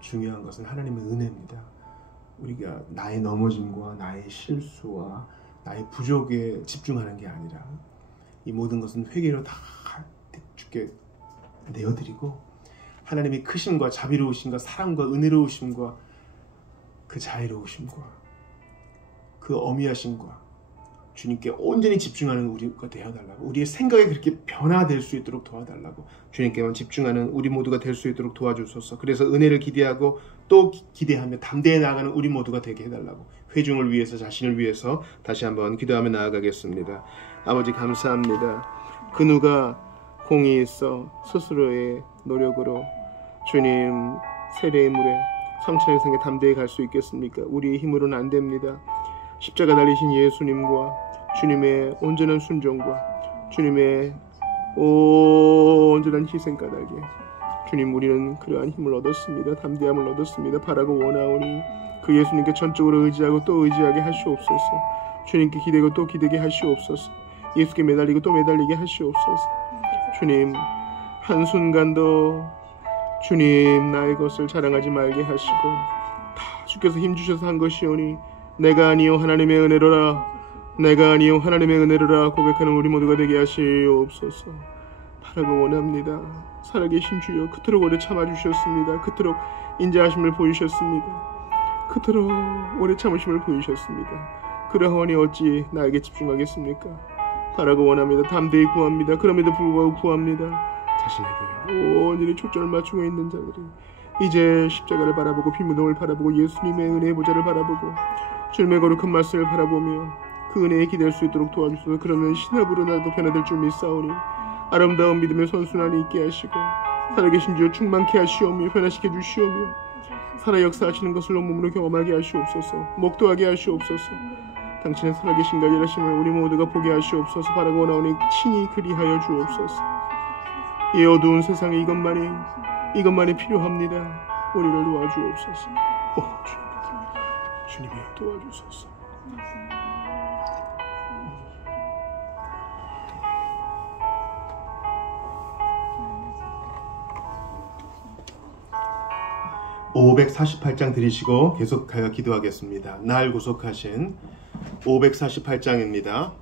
중요한 것은 하나님의 은혜입니다. 우리가 나의 넘어짐과 나의 실수와 나의 부족에 집중하는 게 아니라 이 모든 것은 회개로 다 주께 내어드리고 하나님의 크심과 자비로우심과 사랑과 은혜로우심과 그 자애로우심과 그 어미하심과 주님께 온전히 집중하는 우리가 되어달라고, 우리의 생각이 그렇게 변화될 수 있도록 도와달라고, 주님께만 집중하는 우리 모두가 될 수 있도록 도와주소서. 그래서 은혜를 기대하고 또 기대하며 담대해 나가는 우리 모두가 되게 해달라고, 회중을 위해서, 자신을 위해서 다시 한번 기도하며 나아가겠습니다. 아버지 감사합니다. 그 누가 공이 있어 스스로의 노력으로 주님 세례의 물에 성찬의 상에 담대히 갈 수 있겠습니까? 우리의 힘으로는 안 됩니다. 십자가 달리신 예수님과 주님의 온전한 순종과 주님의 온전한 희생 까닭에 주님, 우리는 그러한 힘을 얻었습니다. 담대함을 얻었습니다. 바라고 원하오니 그 예수님께 전적으로 의지하고 또 의지하게 하시옵소서. 주님께 기대고 또 기대게 하시옵소서. 예수께 매달리고 또 매달리게 하시옵소서. 주님, 한순간도 주님 나의 것을 자랑하지 말게 하시고 다 주께서 힘주셔서 한 것이오니 내가 아니요 하나님의 은혜로라, 내가 아니요 하나님의 은혜로라 고백하는 우리 모두가 되게 하시옵소서. 바라고 원합니다. 살아계신 주여, 그토록 오래 참아주셨습니다. 그토록 인자하심을 보이셨습니다. 그토록 오래 참으심을 보이셨습니다. 그러하오니 어찌 나에게 집중하겠습니까? 바라고 원합니다. 담대히 구합니다. 그럼에도 불구하고 구합니다. 자신에게 온전히 초점을 맞추고 있는 자들이 이제 십자가를 바라보고 피무덤을 바라보고 예수님의 은혜의 보좌를 바라보고 주님의 거룩한 말씀을 바라보며 그 은혜에 기댈 수 있도록 도와주소서. 그러면 신압으로 나도 변화될 줄 믿사오니 아름다운 믿음의 선순환이 있게 하시고 살아계신 주여 충만케 하시오며 변화시켜 주시오며 살아 역사하시는 것을 온몸으로 경험하게 하시옵소서. 목도하게 하시옵소서. 당신의 살아계신 가결하심을 우리 모두가 보게 하시옵소서. 바라고 나오니 친히 그리하여 주옵소서. 이 어두운 세상에 이것만이 필요합니다. 우리를 도와주옵소서. 주님이여 도와주소서. (548장) 들이시고 계속하여 기도하겠습니다. 날 구속하신 548장입니다.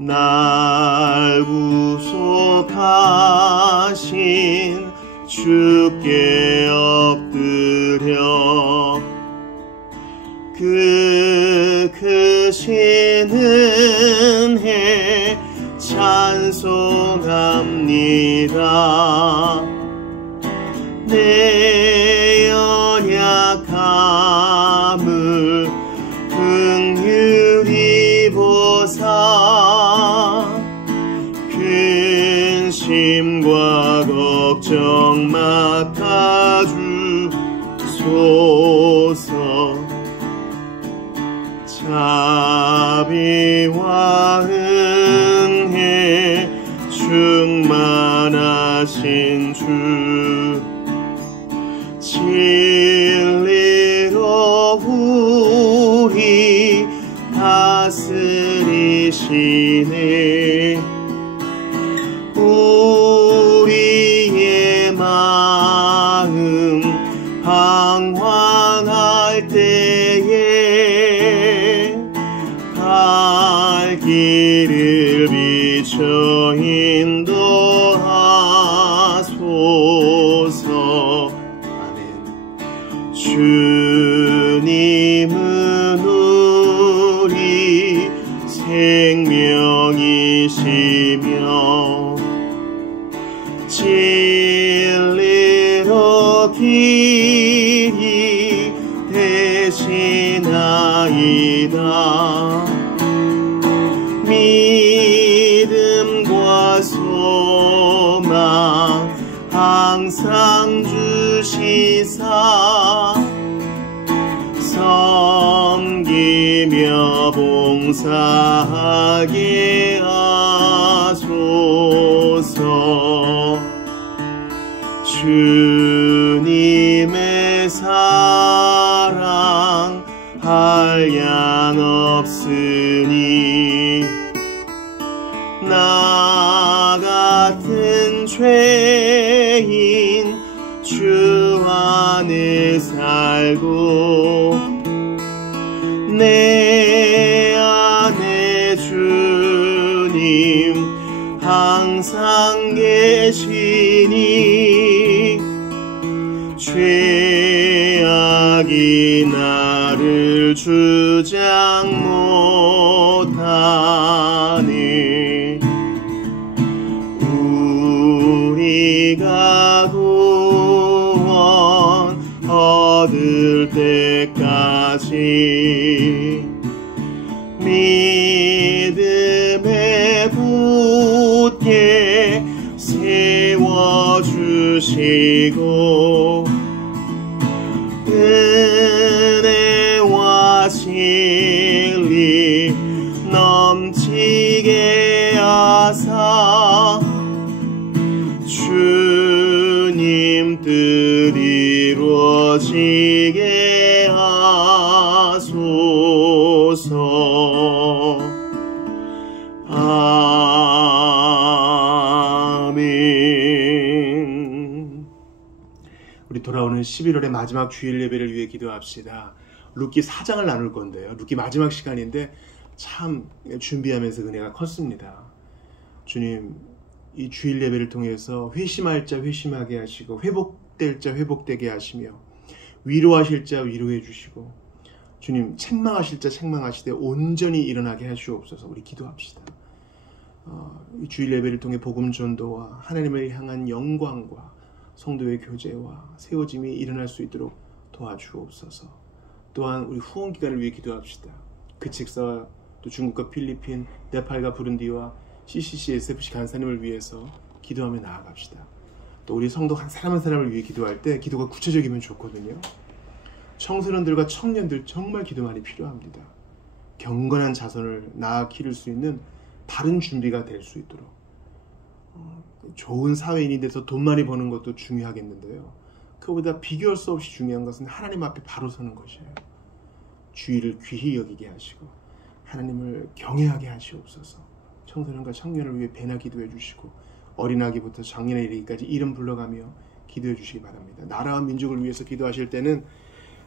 날 구속하신 주께 엎드려 그 크신 은혜 찬송합니다. 내 연약함을 긍휼히 보사 근심과 걱정 맡아주소서. 자비와 은혜 충만하신 주 진리로 우리 다스리시네. 우리의 마음 방황할 때에 갈 길을 비춰 인도하소서. 주님은 우리 생명이시며 진리로 길이 되시나이다. 믿음과 소망 항상 주시사 섬기며 봉사하게 하소서. 주님의 사랑 한량 없으니 나 같은 죄인 주 안에 살고 내 안에 주님 항상 계시니 죄악이 나를 주장 못하네. 우리가 구원 얻을 때까지 믿음에 굳게 세워주시고 은혜와 진리 넘치게 하사 주님 뜻 이루어지게 하소서. 아멘. 우리 돌아오는 11월의 마지막 주일 예배를 위해 기도합시다. 룻기 4장을 나눌 건데요. 룻기 마지막 시간인데 참 준비하면서 은혜가 컸습니다. 주님, 이 주일 예배를 통해서 회심할 자 회심하게 하시고 회복될 자 회복되게 하시며 위로하실 자 위로해 주시고 주님 책망하실 자 책망하시되 온전히 일어나게 하시옵소서. 우리 기도합시다. 이 주일 예배를 통해 복음 전도와 하나님을 향한 영광과 성도의 교제와 세워짐이 일어날 수 있도록 도와주옵소서. 또한 우리 후원 기간을 위해 기도합시다. 그 책사와 또 중국과 필리핀, 네팔과 부룬디와 CCC, SFC 간사님을 위해서 기도하며 나아갑시다. 또 우리 성도 한 사람 한 사람을 위해 기도할 때 기도가 구체적이면 좋거든요. 청소년들과 청년들 정말 기도 많이 필요합니다. 경건한 자손을 낳아 기를 수 있는 바른 준비가 될 수 있도록 좋은 사회인이 돼서 돈 많이 버는 것도 중요하겠는데요. 그보다 비교할 수 없이 중요한 것은 하나님 앞에 바로 서는 것이에요. 주의를 귀히 여기게 하시고 하나님을 경외하게 하시옵소서. 청소년과 청년을 위해 배나 기도해 주시고 어린아기부터 장년에 이르기까지 이름 불러가며 기도해 주시기 바랍니다. 나라와 민족을 위해서 기도하실 때는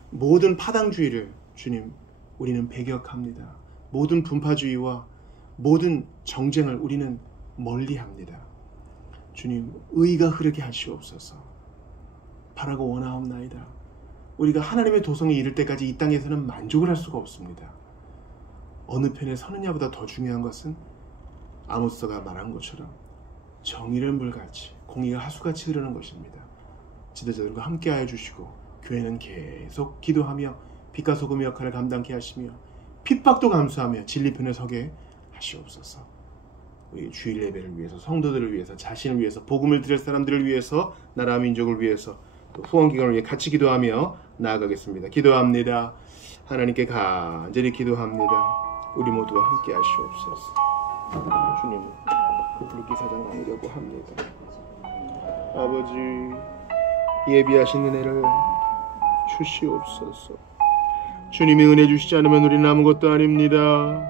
모든 파당주의를 주님 우리는 배격합니다. 모든 분파주의와 모든 정쟁을 우리는 멀리합니다. 주님 의가 흐르게 하시옵소서. 바라고 원하옵나이다. 우리가 하나님의 도성에 이를 때까지 이 땅에서는 만족을 할 수가 없습니다. 어느 편에 서느냐보다 더 중요한 것은 아모스가 말한 것처럼 정의를 물같이 공의가 하수같이 흐르는 것입니다. 지도자들과 함께하여 주시고 교회는 계속 기도하며 빛과 소금의 역할을 감당케 하시며 핍박도 감수하며 진리편에 서게 하시옵소서. 우리 주일 예배를 위해서 성도들을 위해서 자신을 위해서 복음을 드릴 사람들을 위해서 나라 민족을 위해서 또 후원기관을 위해 같이 기도하며 나아가겠습니다. 기도합니다. 하나님께 간절히 기도합니다. 우리 모두와 함께 하시옵소서. 주님 불기사장 나누려고 합니다. 아버지 예비하신 은혜를 주시옵소서. 주님이 은혜 주시지 않으면 우리는 아무것도 아닙니다.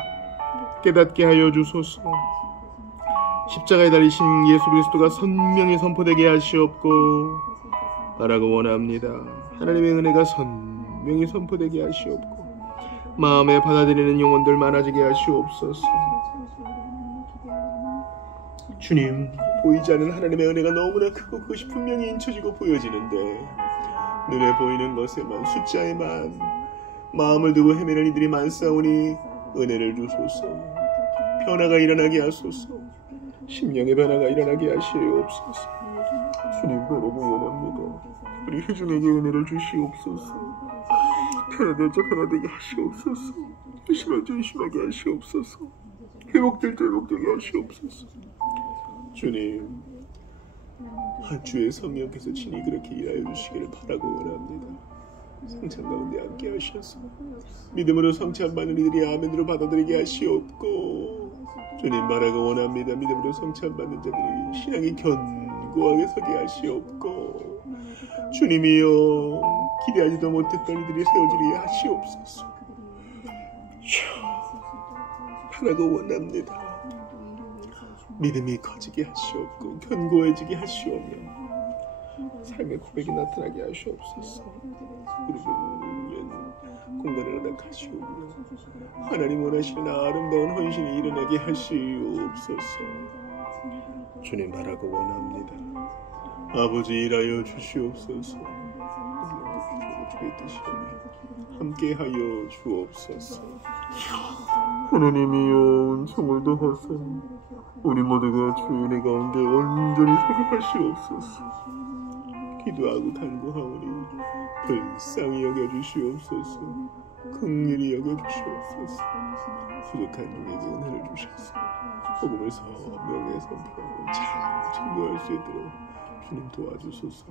깨닫게 하여 주소서. 십자가에 달리신 예수 그리스도가 선명히 선포되게 하시옵고 바라고 원합니다. 하나님의 은혜가 선명히 선포되게 하시옵고 마음에 받아들이는 영혼들 많아지게 하시옵소서. 주님 보이지 않는 하나님의 은혜가 너무나 크고 그것이 분명히 인쳐지고 보여지는데 눈에 보이는 것에만 숫자에만 마음을 두고 헤매는 이들이 많사오니 은혜를 주소서. 변화가 일어나게 하소서. 심령의 변화가 일어나게 하시옵소서. 주님 바라고 원합니다. 우리 회중에게 은혜를 주시옵소서. 변화될 자 변화되게 하시옵소서. 심할 자 심하게 하시옵소서. 회복될 자 회복되게 하시옵소서. 주님 한 주의 성령께서 친히 그렇게 일하여 주시기를 바라고 원합니다. 성찬 가운데 함께 하셔서 믿음으로 성찬 받는 이들이 아멘으로 받아들이게 하시옵고 주님 바라고 원합니다. 믿음으로 성찬 받는 자들이 신앙이 견고하게 서게 하시옵고 주님이여 기대하지도 못했던 이들이 세워지게 하시옵소서. 바라고 원합니다. 믿음이 커지게 하시옵고 견고해지게 하시오며 삶의 고백이 나타나게 하시옵소서. 우리 공간을 허락하시오며 하나님 원하시는 아름다운 헌신이 일어나게 하시옵소서. 주님 바라고 원합니다. 아버지 일하여 주시옵소서. 주의 뜻이 함께하여 주옵소서. 하나님이여 은총을 더하사 우리 모두가 주의 은혜 가운데 온전히 서게 하시옵소서. 기도하고 간구하오니 불쌍히 여겨주시옵소서. 긍휼히 여겨주시옵소서. 부족한 종에게 은혜를 주셔서 복음을 선명히 선포하고 잘 증거할 수 있도록 주님 도와주소서.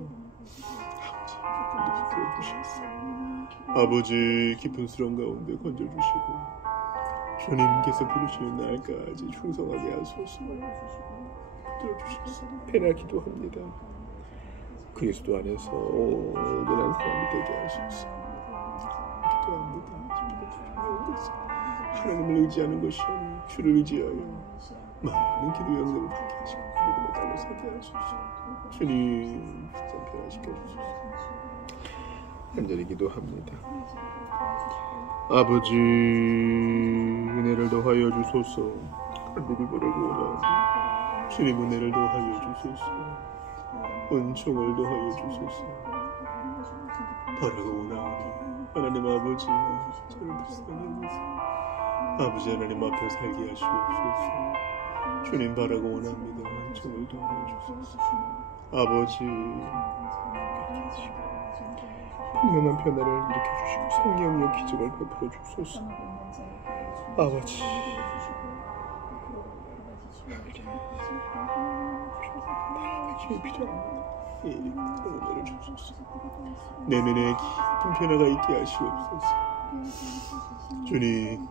아버지 주셔서 아버지 깊은 수렁 가운데 건져주시고 주님께서 부르시는 날까지 충성하게 하소서. 들어주셔서 배나 기도합니다. 그리스도 안에서 온전한 사람이 되게 하소서. 기도합니다. 하나님을 의지하는 것이 아니라 주를 의지하여 많은 기도 영접을 받게 하시고 믿음의 땅에 서게 하소서. 주님 변화시켜 주소서. 간절히 기도합니다. 아버지 은혜를 더하여 주소서. 간절히 바라고 원하오니 주님 은혜를 더하여 주소서. 은총을 더하여 주소서. 바라고 원하오니 하나님 아버지 저를 불쌍히 여기소. 아버지 하나님 앞에 살게 하시옵소서. 주님 바라고 원합니다. 은총을 더하여 주소서. 아버지 분명한 변화를 일으켜주시고 성령의 기적을 베풀어 주소서. 아버지 힘이 필요합니다. 은혜를 주소서. 내면에 깊은 변화가 있게 하시옵소서. 주님,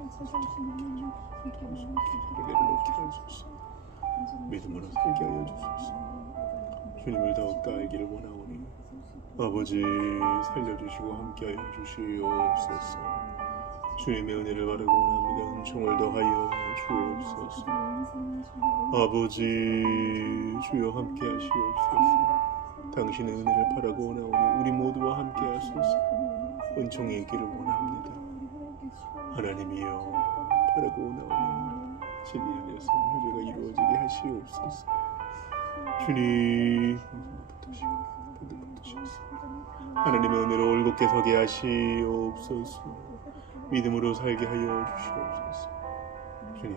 은혜를 놓게 하소서. 믿음으로 살게 하여 주소서. 주님을 더욱더 알기를 원하오니 아버지 살려주시고 함께하여 주시옵소서. 주님의 은혜를 바라고 원합니다. 은총을 더하여 주옵소서. 아버지 주여 함께 하시옵소서. 당신의 은혜를 바라고 원하오니 우리 모두와 함께 하소서. 은총이 있기를 원합니다. 하나님이여 바라고 원하오니 진리 안에서 교제가 이루어지게 하시옵소서. 주님 하나님의 은혜로 올곧게 서게 하시옵소서. 믿음으로 살게 하여 주시옵소서. 주님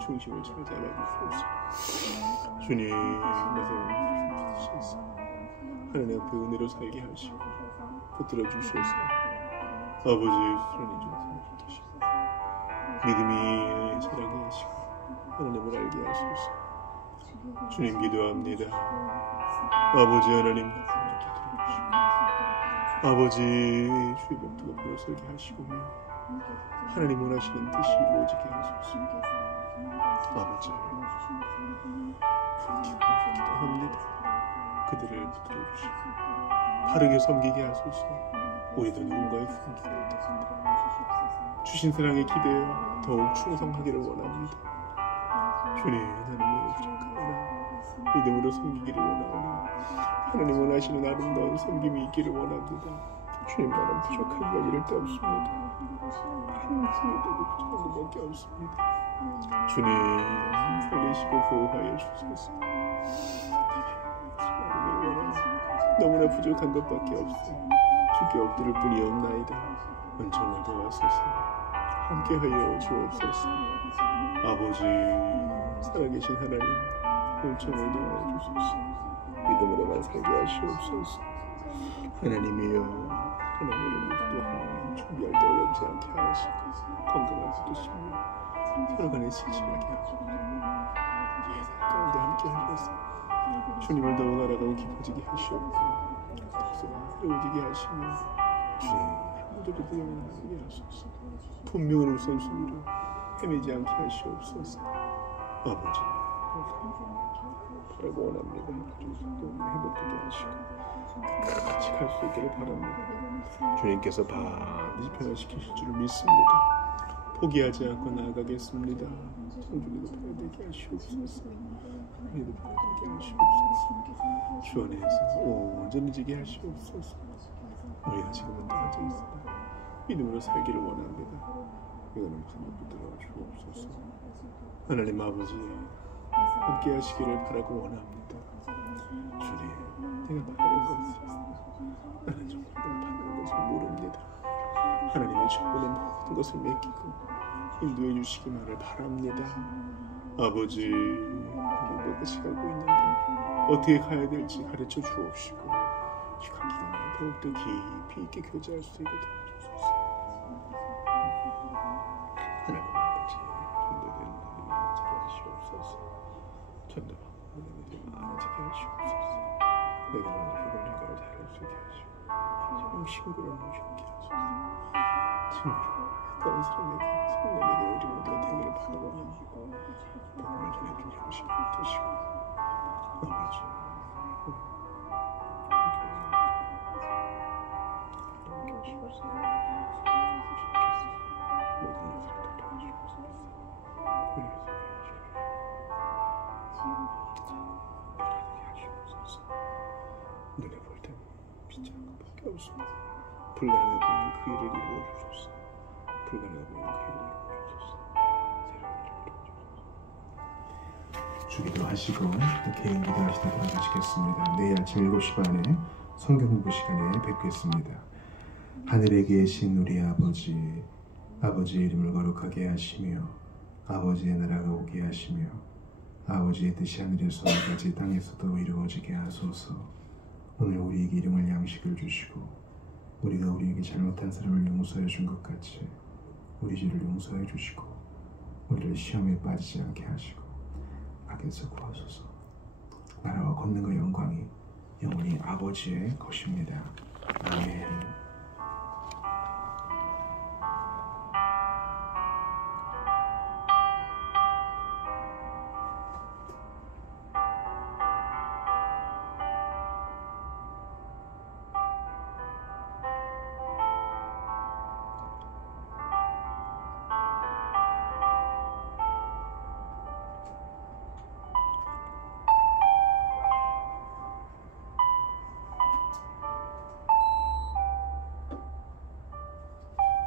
중심을 잘 잡아주시옵소서. 주님 주시옵소서. 하나님 앞에 은혜로 살게 하시고 붙들어 주시옵소서. 아버지 주님 좀 주시옵소서. 믿음이 자라게 하시고 하나님을 알게 하소서. 주님 기도합니다. 아버지 하나님 아버지 주의 목도가 부러서게 하시고며 하나님 원하시는 뜻이 이루어지게 하소서. 아버지 기도합니다. 그들을 붙들어주시고 바르게 섬기게 하소서. 우리도 누군가의 훈기가 있다. 주신 사랑에 기대어 더욱 충성하기를 원합니다. 주님 하나님의 부족하거나 믿음으로 섬기기를 원하오니 하나님 원하시는 아름다운 섬김이 있기를 원합니다. 주님 나는 부족한 건 이럴 데 없습니다. 하나님께도 부족한 것밖에 없습니다. 주님 살리시고 보호하여 주소서. 너무나 부족한 것밖에 없어 주께 엎드릴 뿐이 없나이다. 은총을 도와소서. 함께하여 주옵소서. 아버지 살아계신 하나님 은총을 도와 주소서. 믿음으로만 살게 하시옵소서. 하나님이여 하나님을 목도하여 준비할 때 어렵지 않게 하시고 건강하게 두시며 서로 간에 친밀하게 하시고 예산 가운데 함께 하셔서 주님을 더욱 알아가고 깊어지게 하시옵고 새로워지게 하시며 주님 모두를 영원하게 하소서. 분명한 우선순위로 헤매지 않게 하시옵소서. 아버지 바라고 원합니다. 또 회복되게 하시고 같이 갈 수 있기를 바랍니다. 주님께서 반드시 변화시키실 줄을 믿습니다. 포기하지 않고 나아가겠습니다. 성주기도 변화되게 하시옵소서. 우리도 변화되게 하시옵소서. 주 안에서 온전히 지게 하시옵소서. 우리가 지금은 떨어져 있습니다. 믿음으로 살기를 원합니다. 이거는 하나님 붙들어 주옵소서. 하나님 아버지 함께 하시기를 바라고 원합니다. 주님 내가 바라는 것이 나는 정말 내가 바라는 것을 모릅니다. 하나님의 주권에 모든 것을 맡기고 인도해 주시기만을 바랍니다. 아버지 끝까지 가고 있는데 어떻게 가야 될지 가르쳐 주옵시고 시간 기간에 더욱더 깊이 있게 교제할 수 있게 도와주소서. 하나님 아버지 전도되는 일이 많아지게 하시옵소서. 전도받는 일이 많아지게 하시옵소서. 내가 오늘 죽은 자가를 잘할 수 있게 하시고 지금 친구를 모시게 하소서. 친구를 가까운 사람에게 성령에게 우리 모두가 되기를 바라고 합니다. 복음을 전해준 형식이 되시고 아버지 눈에 볼 때는 빛이 한 것밖에 없습니다. 불가능해 보이는 그 일을 이루어주소서. 불가능해 보이는 그 일을 이루어주소서. 주기도 하시고 개인 기도하시다 돌아가시겠습니다. 내일 아침 7시 반에 성경 공부 시간에 뵙겠습니다. 하늘에 계신 우리 아버지, 아버지의 이름을 거룩하게 하시며 아버지의 나라가 오게 하시며 아버지의 뜻이 하늘에서 같이 땅에서도 이루어지게 하소서. 오늘 우리에게 일용할 양식을 주시고 우리가 우리에게 잘못한 사람을 용서해 준 것 같이 우리 죄를 용서해 주시고 우리를 시험에 빠지지 않게 하시고 악에서 구하소서. 나라와 권능과 영광이 영원히 아버지의 것입니다. 아멘.